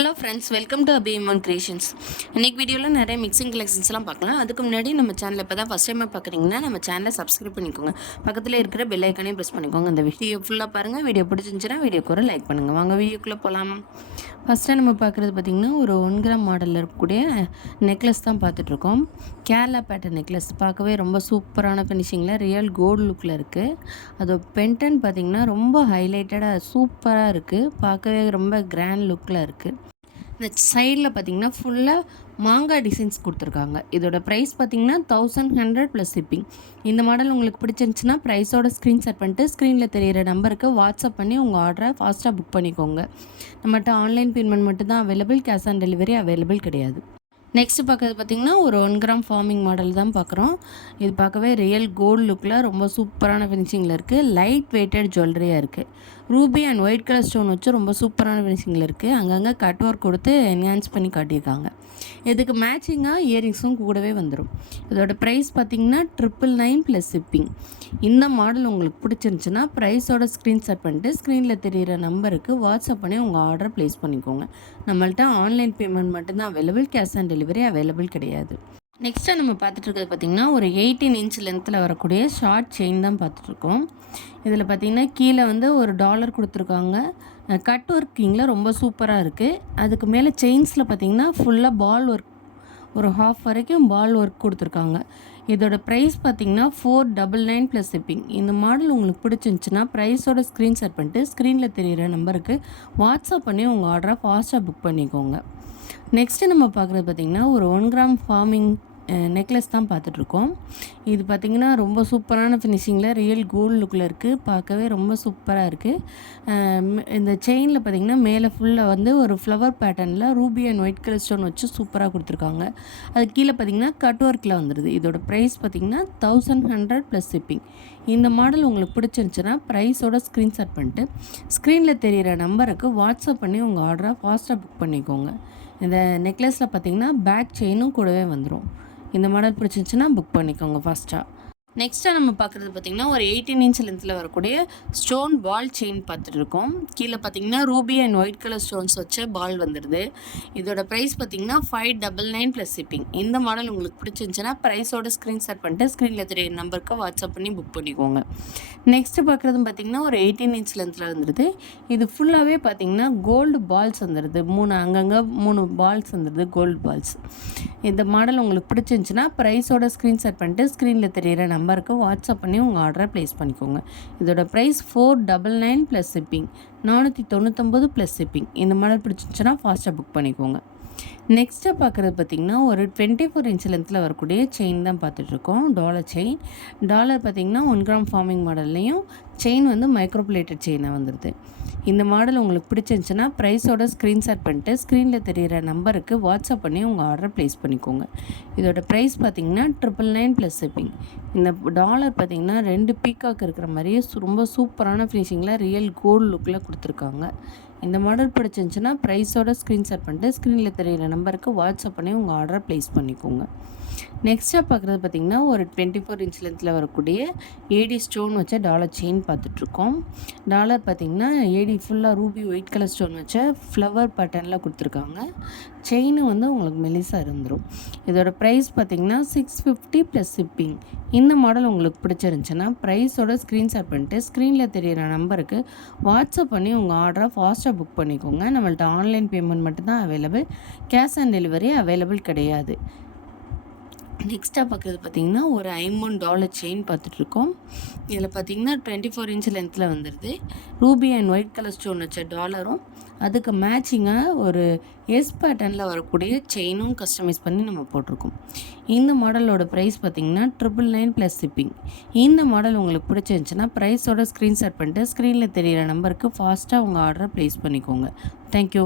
Hello friends, welcome to Abhiman creations. இன்றைக்கி வீடியோவில் நிறைய மிக்சிங் கலெக்ஷன்ஸ்லாம் பார்க்கலாம். அதுக்கு முன்னாடி நம்ம சேனலில் இப்போ தான் ஃபஸ்ட் டைமாக பார்க்குறீங்கன்னா நம்ம சேனலை சப்ஸ்கிரைப் பண்ணிக்கோங்க. பக்கத்தில் இருக்கிற பெல் ஐக்கானையும் ப்ரெஸ் பண்ணிக்கோங்க. இந்த வீடியோ ஃபுல்லாக பாருங்கள். வீடியோ பிடிச்சிருந்துச்சுன்னா வீடியோக்கு ஒரு லைக் பண்ணுங்கள். வாங்க வீடியோக்குள்ளே போகலாம். ஃபஸ்ட்டாக நம்ம பார்க்குறது பார்த்திங்கன்னா ஒரு 1 கிராம் மாடலில் இருக்கக்கூடிய நெக்லஸ் தான் பார்த்துட்ருக்கோம். கேரளா பேட்டர்ன் நெக்லஸ் பார்க்கவே ரொம்ப சூப்பரான ஃபினிஷிங்கில் ரியல் கோல்டு லுக்கில் இருக்குது. அது பென்டன் பார்த்திங்கன்னா ரொம்ப ஹைலைட்டடாக சூப்பராக இருக்குது. பார்க்கவே ரொம்ப கிராண்ட் லுக்கில் இருக்குது. இந்த சைடில் பார்த்திங்கன்னா ஃபுல்லாக மாங்காய் டிசைன்ஸ் கொடுத்துருக்காங்க. இதோட ப்ரைஸ் பார்த்திங்கன்னா 1100 ப்ளஸ் ஷிப்பிங். இந்த மாடல் உங்களுக்கு பிடிச்சிருந்துச்சுன்னா ப்ரைஸோட ஸ்க்ரீன்ஷாட் பண்ணிட்டு ஸ்க்ரீனில் தெரிகிற நம்பருக்கு வாட்ஸ்அப் பண்ணி உங்கள் ஆர்டரை ஃபாஸ்ட்டாக புக் பண்ணிக்கோங்க. நம்மகிட்ட ஆன்லைன் பேமெண்ட் மட்டும் தான் available, cash on delivery available கிடையாது. நெக்ஸ்ட்டு பார்க்குறது பார்த்திங்கன்னா ஒரு 1 கிராம் ஃபார்மிங் மாடல் தான் பார்க்குறோம். இது பார்க்கவே ரியல் கோல்டு லுக்கில் ரொம்ப சூப்பரான ஃபினிஷிங்கில் இருக்குது. லைட் வெயிட்டட் ஜுவல்லரியாக இருக்குது. Ruby and white colour stone வச்சு ரொம்ப சூப்பரான ஃபினிஷிங்கில் இருக்குது. அங்கங்கே கட் ஒர்க் கொடுத்து என்ஹான்ஸ் பண்ணி காட்டியிருக்காங்க. இதுக்கு மேட்சிங்காக இயரிங்ஸும் கூடவே வந்துடும். இதோட ப்ரைஸ் பார்த்திங்கன்னா 999 ப்ளஸ் ஷிப்பிங். இந்த மாடல் உங்களுக்கு பிடிச்சிருந்துச்சுன்னா ப்ரைஸோட ஸ்க்ரீன்ஷாட் பண்ணிட்டு ஸ்க்ரீனில் தெரிகிற நம்பருக்கு வாட்ஸ்அப் பண்ணி உங்கள் ஆர்டரை ப்ளேஸ் பண்ணிக்கோங்க. நம்மள்ட்ட ஆன்லைன் பேமெண்ட் மட்டும்தான் available, cash on delivery available கிடையாது. நெக்ஸ்ட்டாக நம்ம பார்த்துட்டு இருக்கிறது பார்த்திங்கன்னா ஒரு 18 இன்ச் லென்த்தில் வரக்கூடிய ஷார்ட் செயின் தான் பார்த்துட்ருக்கோம். இதில் பார்த்திங்கன்னா கீழே வந்து ஒரு டாலர் கொடுத்துருக்காங்க. கட் ஒர்க்கிங்கில் ரொம்ப சூப்பராக இருக்குது. அதுக்கு மேலே செயின்ஸில் பார்த்திங்கன்னா ஃபுல்லாக பால் ஒர்க், ஒரு ஹாஃப் வரைக்கும் பால் ஒர்க் கொடுத்துருக்காங்க. இதோட ப்ரைஸ் பார்த்திங்கன்னா 499 ப்ளஸ் ஷிப்பிங். இந்த மாடல் உங்களுக்கு பிடிச்சிருந்துச்சுன்னா ப்ரைஸோட ஸ்க்ரீன்ஷாட் பண்ணிட்டு ஸ்க்ரீனில் தெரிகிற நம்பருக்கு வாட்ஸ்அப் பண்ணி உங்கள் ஆர்டரை ஃபாஸ்ட்டாக புக் பண்ணிக்கோங்க. நெக்ஸ்ட்டு நம்ம பார்க்குறது பார்த்திங்கன்னா ஒரு 1 கிராம் ஃபார்மிங் நெக்லஸ் தான் பார்த்துட்ருக்கோம். இது பார்த்திங்கன்னா ரொம்ப சூப்பரான ஃபினிஷிங்கில் ரியல் கோல்டு லுக்கில் இருக்குது. பார்க்கவே ரொம்ப சூப்பராக இருக்குது. இந்த செயினில் பார்த்திங்கன்னா மேலே ஃபுல்லாக வந்து ஒரு ஃப்ளவர் பேட்டர்னில் Ruby and white colour stone வச்சு சூப்பராக கொடுத்துருக்காங்க. அது கீழே பார்த்திங்கன்னா கட் ஒர்க்கில் வந்துடுது. இதோட ப்ரைஸ் பார்த்திங்கன்னா 1100 ப்ளஸ் ஷிப்பிங். இந்த மாடல் உங்களுக்கு பிடிச்சிருந்துச்சுன்னா ப்ரைஸோட ஸ்க்ரீன்ஷாட் பண்ணிட்டு ஸ்க்ரீனில் தெரிகிற நம்பருக்கு வாட்ஸ்அப் பண்ணி உங்கள் ஆர்டரை ஃபாஸ்ட்டாக புக் பண்ணிக்கோங்க. இந்த நெக்லஸில் பார்த்திங்கன்னா பேக் செயினும் கூடவே வந்துடும். இந்த மாடல் பிடிச்சிருந்துச்சுன்னா புக் பண்ணிக்கோங்க ஃபாஸ்ட்டாக. நெக்ஸ்ட்டாக நம்ம பார்க்குறது பார்த்திங்கன்னா ஒரு 18 இன்ச் லென்த்தில் வரக்கூடிய ஸ்டோன் பால் செயின் பார்த்துட்டு இருக்கோம். கீழே பார்த்திங்கன்னா Ruby and white colour stones வச்ச பால் வந்துடுது. இதோட ப்ரைஸ் பார்த்திங்கன்னா 599 ப்ளஸ் ஷிப்பிங். இந்த மாடல் உங்களுக்கு பிடிச்சிருந்துச்சுன்னா ப்ரைஸோட ஸ்க்ரீன்ஷாட் பண்ணிட்டு ஸ்க்ரீனில் தெரியுற நம்பருக்கு வாட்ஸ்அப் பண்ணி புக் பண்ணிக்கோங்க. நெக்ஸ்ட்டு பார்க்குறது பார்த்திங்கன்னா ஒரு 18 இன்ச் லென்த்தில் வந்துடுது. இது ஃபுல்லாகவே பார்த்திங்கன்னா கோல்டு பால்ஸ் வந்துடுது. அங்கங்கே 3 பால்ஸ் வந்துடுது, கோல்டு பால்ஸ். இந்த மாடல் உங்களுக்கு பிடிச்சிருந்துச்சுன்னா ப்ரைஸோட ஸ்க்ரீன்ஷாட் பண்ணிட்டு ஸ்க்ரீனில் தெரிகிற நம்பருக்கு வாட்ஸ்அப் பண்ணி உங்கள் ஆர்டரை ப்ளேஸ் பண்ணிக்கோங்க. இதோட price 499 plus shipping, 499 plus shipping. இந்த மாடல் பிடிச்சிருந்துச்சுன்னா ஃபாஸ்ட்டாக புக் பண்ணிக்கோங்க. நெக்ஸ்ட்டு பார்க்குறது பார்த்திங்கன்னா ஒரு 24 இன்ச் லென்த்தில் வரக்கூடிய செயின் தான் பார்த்துட்ருக்கோம். Dollar chain. டாலர் பார்த்திங்கன்னா 1 கிராம் ஃபார்மிங் மாடல்லையும் செயின் வந்து மைக்ரோப்ளேட்டட் செயினாக வந்துடுது. இந்த மாடல் உங்களுக்கு பிடிச்சிருந்துச்சுன்னா ப்ரைஸோட ஸ்க்ரீன்ஷாட் பண்ணிட்டு ஸ்க்ரீனில் தெரிகிற நம்பருக்கு வாட்ஸ்அப் பண்ணி உங்கள் ஆர்டரை ப்ளேஸ் பண்ணிக்கோங்க. இதோட ப்ரைஸ் பார்த்திங்கன்னா 999 ப்ளஸ் ஷிப்பிங். இந்த டாலர் பார்த்திங்கன்னா 2 பீகாக் இருக்கிற மாதிரியே ரொம்ப சூப்பரான ஃபினிஷிங்கில் ரியல் கோல்டு லுக்கில் கொடுத்துருக்காங்க. இந்த மாடல் பிடிச்சிருந்துச்சுன்னா ப்ரைஸோட ஸ்க்ரீன்ஷாட் பண்ணிட்டு ஸ்க்ரீனில் தெரிகிற நம்பருக்கு வாட்ஸ்அப் பண்ணி உங்கள் ஆர்டரை ப்ளேஸ் பண்ணிக்கோங்க. நெக்ஸ்ட்டாக பார்க்குறது பார்த்திங்கன்னா ஒரு 24 இன்ச் லென்த்தில் வரக்கூடிய ஏடி ஸ்டோன் வச்ச டாலர் செயின் பார்த்துட்ருக்கோம். டாலர் பார்த்திங்கன்னா ஏடி ஃபுல்லாக ரூபி ஒயிட் கலர் ஸ்டோன் வச்ச ஃப்ளவர் பேட்டர்னில் கொடுத்துருக்காங்க. செயினும் வந்து உங்களுக்கு மெலிசாக இருந்துடும். இதோட ப்ரைஸ் பார்த்திங்கன்னா 650 ப்ளஸ் ஷிப்பிங். இந்த மாடல் உங்களுக்கு பிடிச்சிருந்துச்சுன்னா ப்ரைஸோட ஸ்க்ரீன்ஷாட் பண்ணிட்டு ஸ்க்ரீனில் தெரிகிற நம்பருக்கு வாட்ஸ்அப் பண்ணி உங்கள் ஆர்டரை ஃபாஸ்ட்டாக புக் பண்ணிக்கோங்க. நம்மள்ட்ட ஆன்லைன் பேமெண்ட் மட்டும்தான் available, cash on delivery available கிடையாது. நெக்ஸ்ட்டாக பார்க்குறது பார்த்திங்கன்னா ஒரு $50 செயின் பார்த்துட்ருக்கோம். இதில் பார்த்திங்கன்னா 24 இன்ச் லென்த்தில் வந்துடுது. Ruby and white colour stone வச்ச டாலரும் அதுக்கு மேட்சிங்காக ஒரு எஸ் பேட்டர்னில் வரக்கூடிய செயினும் கஸ்டமைஸ் பண்ணி நம்ம போட்டிருக்கோம். இந்த மாடலோட ப்ரைஸ் பார்த்திங்கன்னா 999 ப்ளஸ் ஷிப்பிங். இந்த மாடல் உங்களுக்கு பிடிச்சிருந்துச்சுன்னா ப்ரைஸோட ஸ்க்ரீன்ஷாட் பண்ணிட்டு ஸ்க்ரீனில் தெரிகிற நம்பருக்கு ஃபாஸ்ட்டாக உங்கள் ஆர்டரை ப்ளேஸ் பண்ணிக்கோங்க. தேங்க்யூ.